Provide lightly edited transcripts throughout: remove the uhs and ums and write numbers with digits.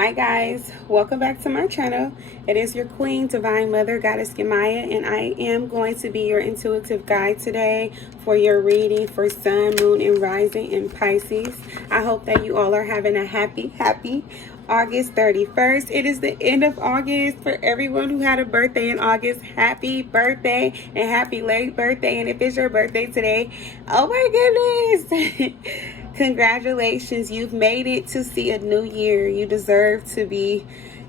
Hi guys, welcome back to my channel. It is your queen, divine mother, goddess Gemaya, and I am going to be your intuitive guide today for your reading for sun, moon, and rising in Pisces. I hope that you all are having a happy August 31st. It is the end of August. For everyone who had a birthday in August, happy birthday and happy late birthday. And if it's your birthday today, oh my goodness. Congratulations, you've made it to see a new year. You deserve to be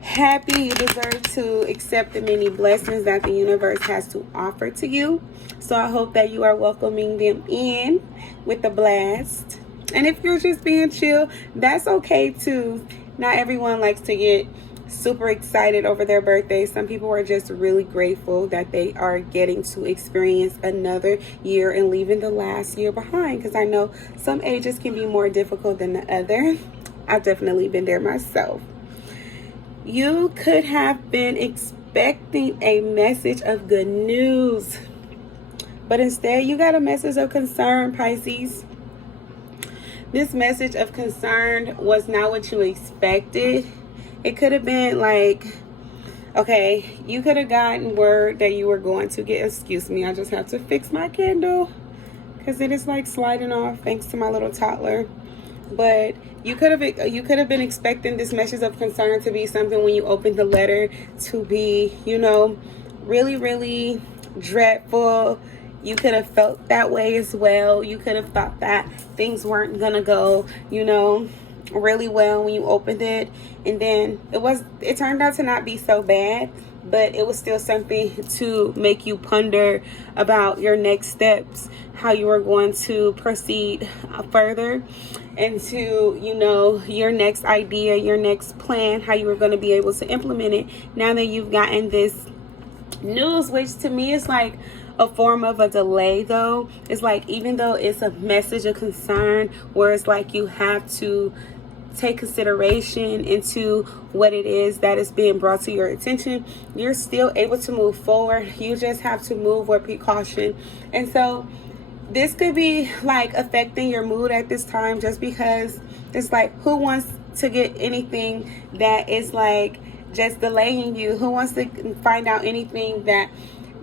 happy. You deserve to accept the many blessings that the universe has to offer to you. So I hope that you are welcoming them in with a blast. And if you're just being chill, that's okay too. Not everyone likes to get super excited over their birthday. Some people are just really grateful that they are getting to experience another year and leaving the last year behind, because I know some ages can be more difficult than the other. I've definitely been there myself. You could have been expecting a message of good news, but instead you got a message of concern, Pisces. This message of concern was not what you expected. It could have been like, okay, you could have gotten word that you were going to get, excuse me, I just have to fix my candle because it is like sliding off thanks to my little toddler. But you could have been expecting this message of concern to be something when you opened the letter to be, really, really dreadful. You could have felt that way as well. You could have thought that things weren't gonna go, really well when you opened it, and then it turned out to not be so bad, but it was still something to make you ponder about your next steps, how you are going to proceed further into your next idea, your next plan, how you were going to be able to implement it now that you've gotten this news, which to me is like a form of a delay. Though it's like, even though it's a message of concern where it's like you have to take consideration into what it is that is being brought to your attention, you're still able to move forward. You just have to move with precaution. And so this could be like affecting your mood at this time, just because it's like, who wants to get anything that is like just delaying you? Who wants to find out anything that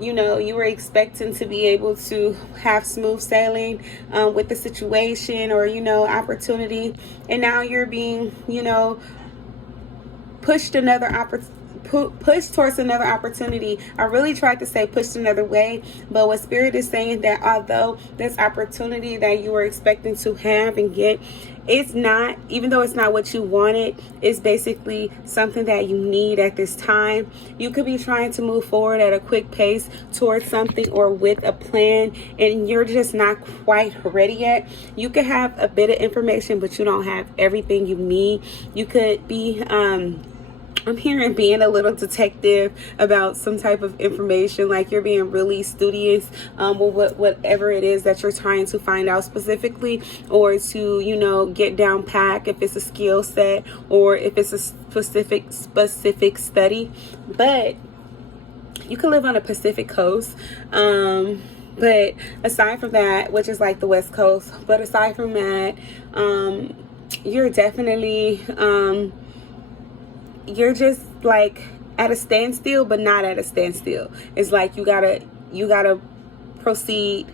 you were expecting to be able to have smooth sailing with the situation or opportunity, and now you're being pushed towards another opportunity. I really tried to say pushed another way, but what Spirit is saying, that although this opportunity that you were expecting to have and get, it's not, even though it's not what you wanted, it's basically something that you need at this time. You could be trying to move forward at a quick pace towards something or with a plan, and you're just not quite ready yet. You could have a bit of information, but you don't have everything you need. You could be I'm hearing being a little detective about some type of information, like you're being really studious with whatever it is that you're trying to find out specifically, or to get down pack, if it's a skill set or if it's a specific study. But you can live on the Pacific coast, but aside from that, which is like the West Coast, but aside from that, you're definitely you're just like at a standstill, but not at a standstill. It's like you gotta proceed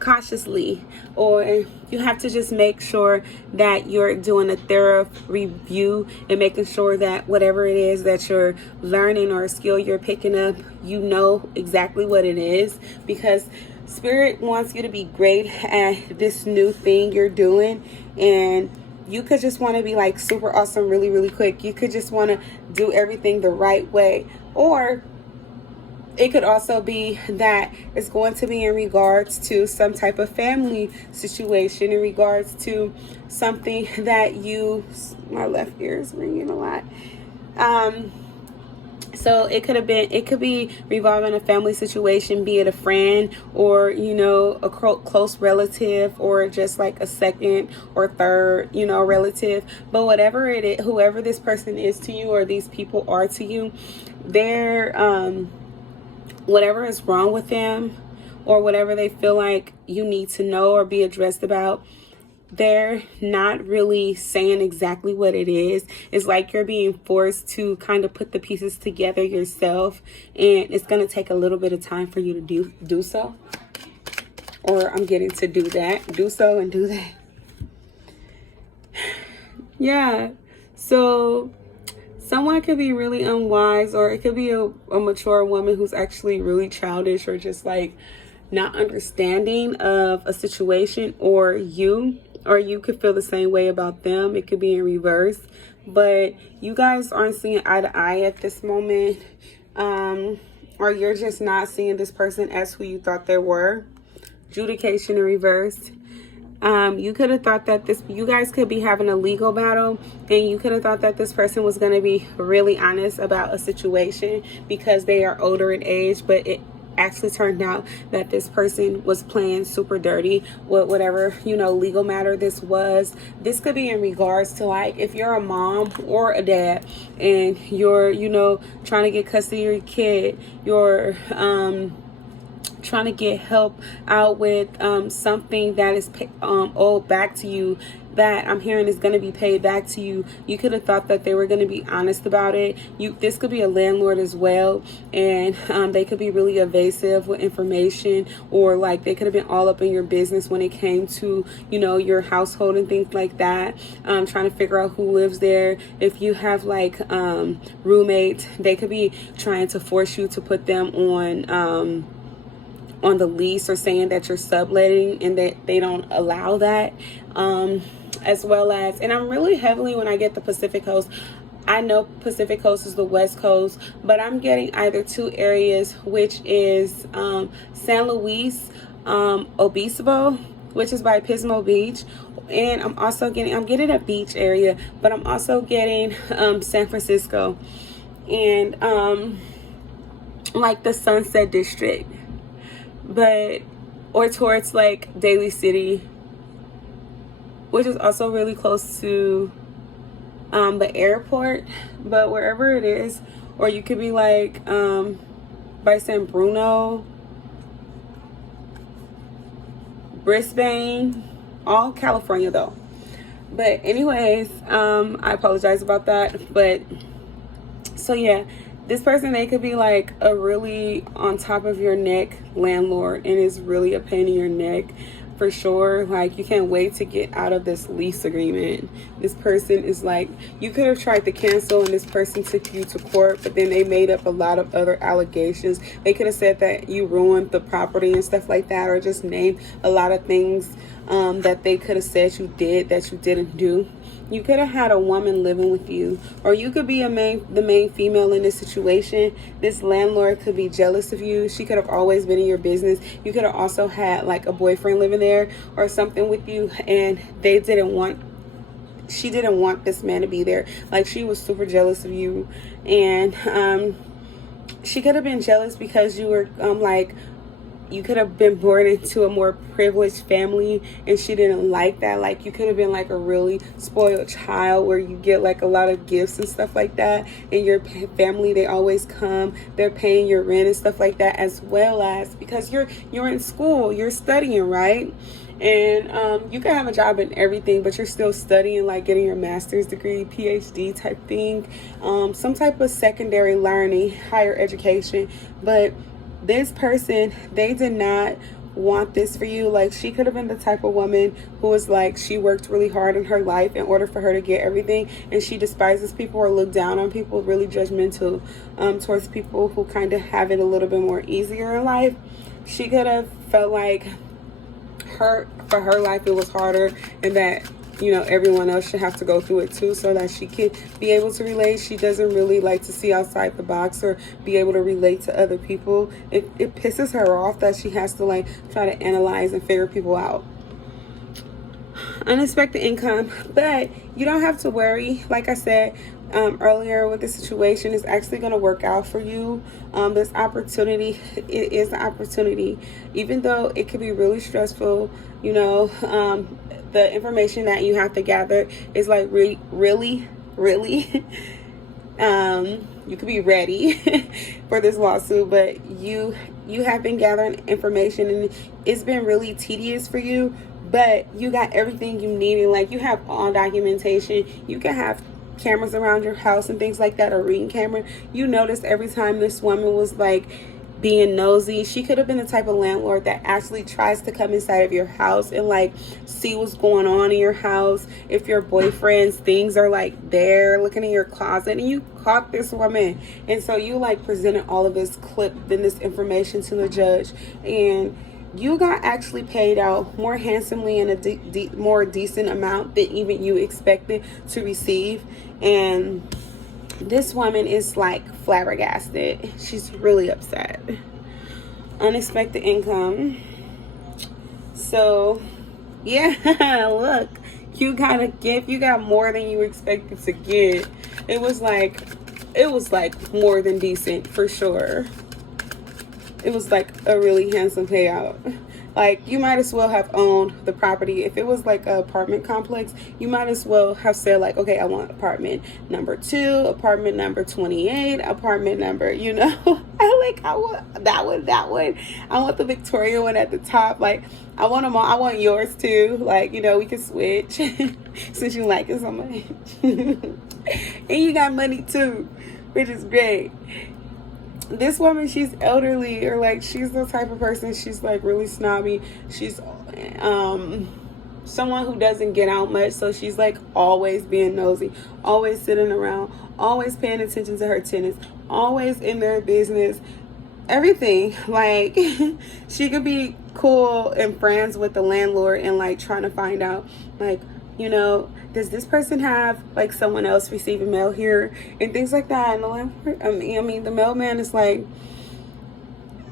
cautiously, or you have to just make sure that you're doing a thorough review and making sure that whatever it is that you're learning or a skill you're picking up, you know exactly what it is, because Spirit wants you to be great at this new thing you're doing. And you could just want to be like super awesome really, really quick. You could just want to do everything the right way. Or it could also be that it's going to be in regards to some type of family situation, in regards to something that my left ear is ringing a lot. So it could be revolving a family situation, be it a friend or, a close relative, or just like a second or third, relative. But whatever it is, whoever this person is to you or these people are to you, they're, whatever is wrong with them or whatever they feel like you need to know or be addressed about, they're not really saying exactly what it is. It's like you're being forced to kind of put the pieces together yourself, and it's going to take a little bit of time for you to do so. Or I'm getting to do that. Do so and do that. Yeah. So someone could be really unwise, or it could be a mature woman who's actually really childish, or just like not understanding of a situation, or you could feel the same way about them. It could be in reverse, but you guys aren't seeing eye to eye at this moment, or you're just not seeing this person as who you thought they were. Adjudication in reverse. You could have thought that you guys could be having a legal battle, and you could have thought that this person was going to be really honest about a situation because they are older in age, but it actually turned out that this person was playing super dirty with whatever, legal matter this was. This could be in regards to, like, if you're a mom or a dad and you're, trying to get custody of your kid, you're, trying to get help out with something that is owed back to you, that I'm hearing is going to be paid back to you. You could have thought that they were going to be honest about it. This could be a landlord as well, and they could be really evasive with information, or like they could have been all up in your business when it came to, your household and things like that. Trying to figure out who lives there. If you have like roommates, they could be trying to force you to put them on the lease, or saying that you're subletting and that they don't allow that, as well as, and I'm really heavily, when I get the Pacific Coast, I know Pacific Coast is the West Coast, but I'm getting either two areas, which is San Luis Obispo, which is by Pismo Beach, and I'm getting a beach area, but I'm also getting San Francisco, and like the Sunset District, or towards like Daly City, which is also really close to the airport, but wherever it is. Or you could be like by San Bruno, Brisbane, all California though. But anyways, I apologize about that. But so yeah, this person, they could be like a really on top of your neck landlord, and it's really a pain in your neck for sure. Like, you can't wait to get out of this lease agreement. This person is like, you could have tried to cancel and this person took you to court, but then they made up a lot of other allegations. They could have said that you ruined the property and stuff like that, or just named a lot of things that they could have said you did that you didn't do. You could have had a woman living with you, or you could be the main female in this situation. This landlord could be jealous of you. She could have always been in your business. You could have also had like a boyfriend living there or something with you, and she didn't want this man to be there. Like, she was super jealous of you, and she could have been jealous because you were you could have been born into a more privileged family, and she didn't like that. Like, you could have been like a really spoiled child where you get like a lot of gifts and stuff like that, and your family, they always come, they're paying your rent and stuff like that, as well as because you're in school, you're studying, right? And you can have a job and everything, but you're still studying, like getting your master's degree, PhD type thing, some type of secondary learning, higher education. But this person, they did not want this for you. Like, she could have been the type of woman who was like, she worked really hard in her life in order for her to get everything, and she despises people or look down on people, really judgmental towards people who kind of have it a little bit more easier in life. She could have felt like for her life it was harder, and that everyone else should have to go through it too, so that she can be able to relate. She doesn't really like to see outside the box or be able to relate to other people. It pisses her off that she has to like try to analyze and figure people out. Unexpected income, but you don't have to worry. Like I said earlier, with the situation, is actually going to work out for you. This opportunity, it is an opportunity, even though it could be really stressful. The information that you have to gather is like really you could be ready for this lawsuit, but you have been gathering information, and it's been really tedious for you, but you got everything you need, and like you have all documentation. You can have cameras around your house and things like that, a ring camera. You notice every time this woman was like being nosy. She could have been the type of landlord that actually tries to come inside of your house and like see what's going on in your house. If your boyfriend's things are like there looking in your closet, and you caught this woman, and so you like presented all of this clip and this information to the judge, and you got actually paid out more handsomely and a more decent amount than even you expected to receive. And this woman is like flabbergasted. She's really upset. Unexpected income. So yeah, look, you got a gift. You got more than you expected to get. It was like more than decent for sure. It was like a really handsome payout. Like, you might as well have owned the property. If it was like an apartment complex, you might as well have said like, okay, I want apartment number 2, apartment number 28, apartment number, you know. I want that one. I want the Victoria one at the top. Like, I want them all. I want yours too. Like, you know, we can switch since you like it so much. And you got money too, which is great. This woman, she's elderly, or like she's the type of person, she's like really snobby. She's someone who doesn't get out much, so she's like always being nosy, always sitting around, always paying attention to her tenants, always in their business, everything. Like, she could be cool and friends with the landlord and like trying to find out, like, you know, does this person have like someone else receiving mail here and things like that. And the landlord, I mean, the mailman is like,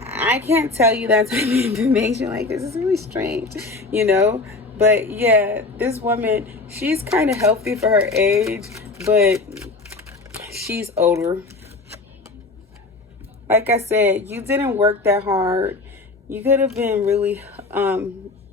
I can't tell you that type of information. Like, this is really strange, you know. But yeah, this woman, she's kind of healthy for her age, but she's older. Like I said, you didn't work that hard. You could have been really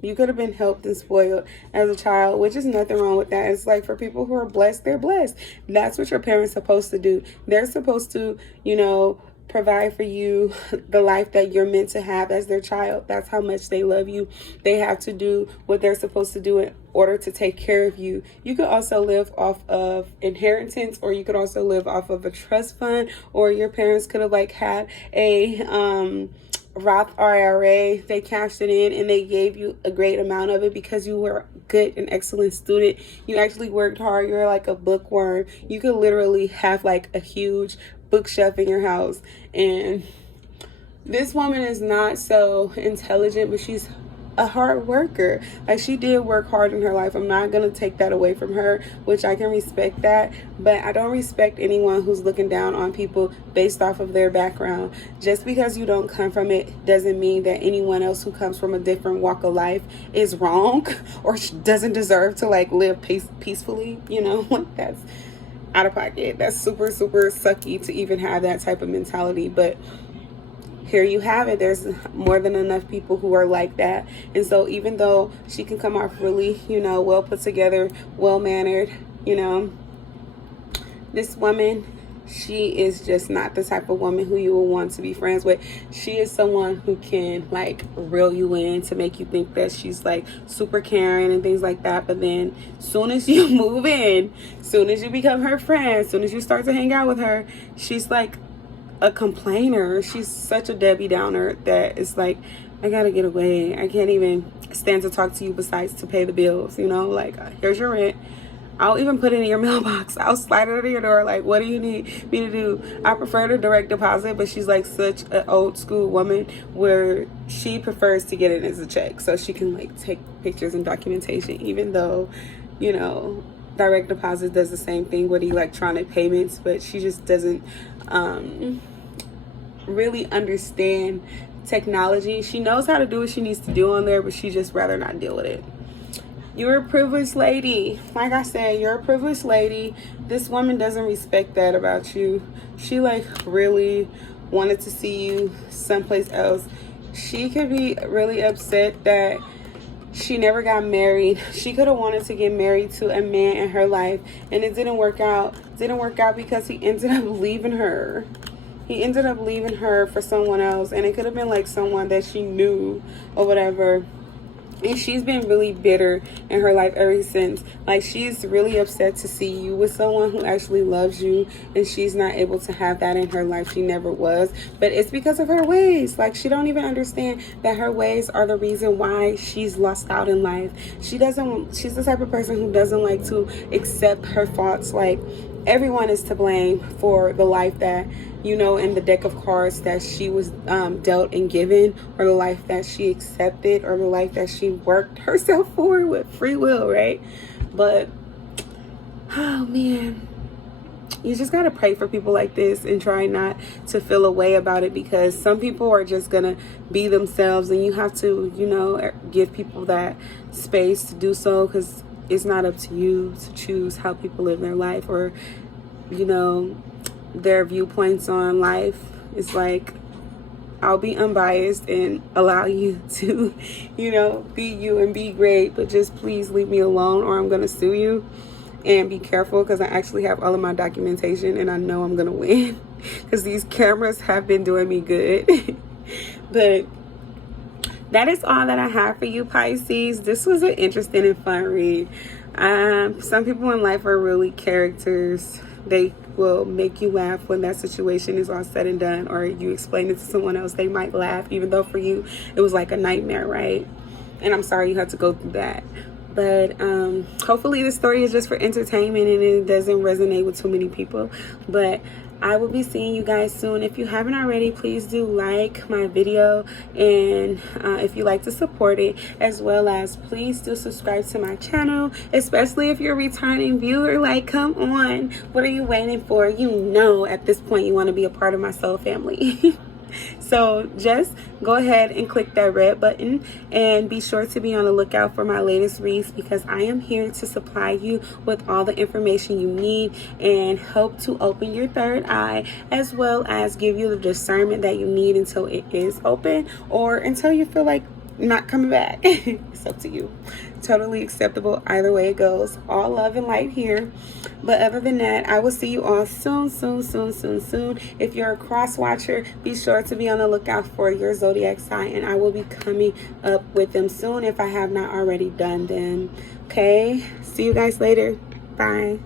you could have been helped and spoiled as a child, which is nothing wrong with that. It's like, for people who are blessed, they're blessed. That's what your parents are supposed to do. They're supposed to, you know, provide for you the life that you're meant to have as their child. That's how much they love you. They have to do what they're supposed to do in order to take care of you. You could also live off of inheritance, or you could also live off of a trust fund, or your parents could have like had a Roth IRA. They cashed it in and they gave you a great amount of it because you were a good and excellent student. You actually worked hard. You're like a bookworm. You could literally have like a huge bookshelf in your house. And this woman is not so intelligent, but she's a hard worker. Like, she did work hard in her life. I'm not gonna take that away from her, which I can respect that, but I don't respect anyone who's looking down on people based off of their background. Just because you don't come from it doesn't mean that anyone else who comes from a different walk of life is wrong or doesn't deserve to like live peacefully, you know. Like, that's out of pocket. That's super sucky to even have that type of mentality. But here you have it. There's more than enough people who are like that. And so even though she can come off really, you know, well put together, well mannered, you know, this woman, she is just not the type of woman who you will want to be friends with. She is someone who can like reel you in to make you think that she's like super caring and things like that. But then soon as you move in, soon as you become her friend, soon as you start to hang out with her, she's like a complainer. She's such a Debbie Downer that it's like, I gotta get away. I can't even stand to talk to you besides to pay the bills, you know. Like, here's your rent. I'll even put it in your mailbox. I'll slide it under your door. Like, what do you need me to do? I prefer to direct deposit, but she's like such an old school woman where she prefers to get it as a check so she can like take pictures and documentation, even though, you know, direct deposit does the same thing with electronic payments. But she just doesn't really understand technology. She knows how to do what she needs to do on there, but she just rather not deal with it. You're a privileged lady. Like I said, you're a privileged lady. This woman doesn't respect that about you. She like really wanted to see you someplace else. She could be really upset that she never got married. She could have wanted to get married to a man in her life, and it didn't work out. It didn't work out because he ended up leaving her. He ended up leaving her for someone else, and it could have been like someone that she knew or whatever. And she's been really bitter in her life ever since. Like, she's really upset to see you with someone who actually loves you, and she's not able to have that in her life. She never was. But it's because of her ways. Like, she don't even understand that her ways are the reason why she's lost out in life. She's the type of person who doesn't like to accept her faults. Like, everyone is to blame for the life that, you know, in the deck of cards that she was dealt and given, or the life that she accepted, or the life that she worked herself for with free will, right? But, oh man, you just gotta pray for people like this and try not to feel a way about it, because some people are just gonna be themselves, and you have to, you know, give people that space to do so, because it's not up to you to choose how people live their life, or, you know, their viewpoints on life. It's like, I'll be unbiased and allow you to, you know, be you and be great, but just please leave me alone, or I'm gonna sue you. And be careful, because I actually have all of my documentation, and I know I'm gonna win, because these cameras have been doing me good. But that is all that I have for you, Pisces. This was an interesting and fun read. Some people in life are really characters. They will make you laugh when that situation is all said and done, or you explain it to someone else. They might laugh, even though for you it was like a nightmare, right? And I'm sorry you had to go through that. But hopefully this story is just for entertainment and it doesn't resonate with too many people. But I will be seeing you guys soon. If you haven't already, please do like my video, and if you like to support it, as well as please do subscribe to my channel, especially if you're a returning viewer. Like, come on, what are you waiting for? You know at this point you want to be a part of my soul family. So just go ahead and click that red button, and be sure to be on the lookout for my latest reads, because I am here to supply you with all the information you need and help to open your third eye, as well as give you the discernment that you need until it is open, or until you feel like not coming back. It's up to you. Totally acceptable either way it goes. All love and light here. But other than that, I will see you all soon. If you're a cross watcher, be sure to be on the lookout for your zodiac sign, and I will be coming up with them soon if I have not already done them. Okay, see you guys later. Bye.